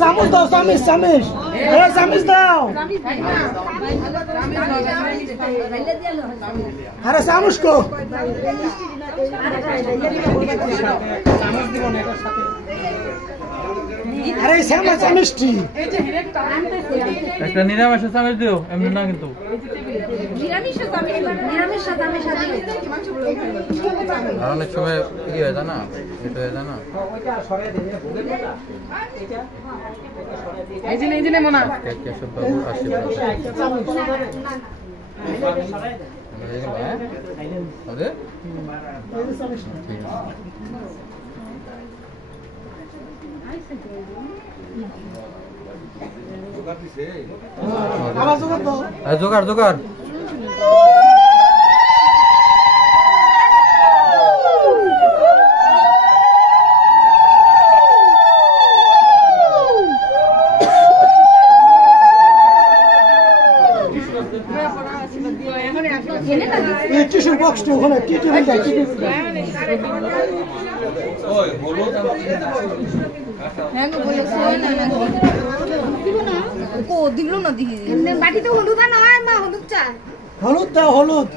চামচ দাও, চামিচ চামিচ, চামিচ দাও। আরে চামচ কো? আরে শ্যামা চামিচটি একটা নিরামিষ চামিচ দিও, এমনি না কিন্তু। আর অনেক সময় কি হয় জানা, এটা হয় জানা। এই যে মনা কেশব বাবু আশীর্বাদ। জোগাড় জোগাড় টিস্যু বক্স ওখানে কি কি হয়ে যায় কি কি ওই হলুদ হ্যাঁ গো বলে সই না না দিব না ও দিলো না দিহি এমনি বাটিতে হলুদ না হয় মা হলুদ চা হলুদ দাও হলুদ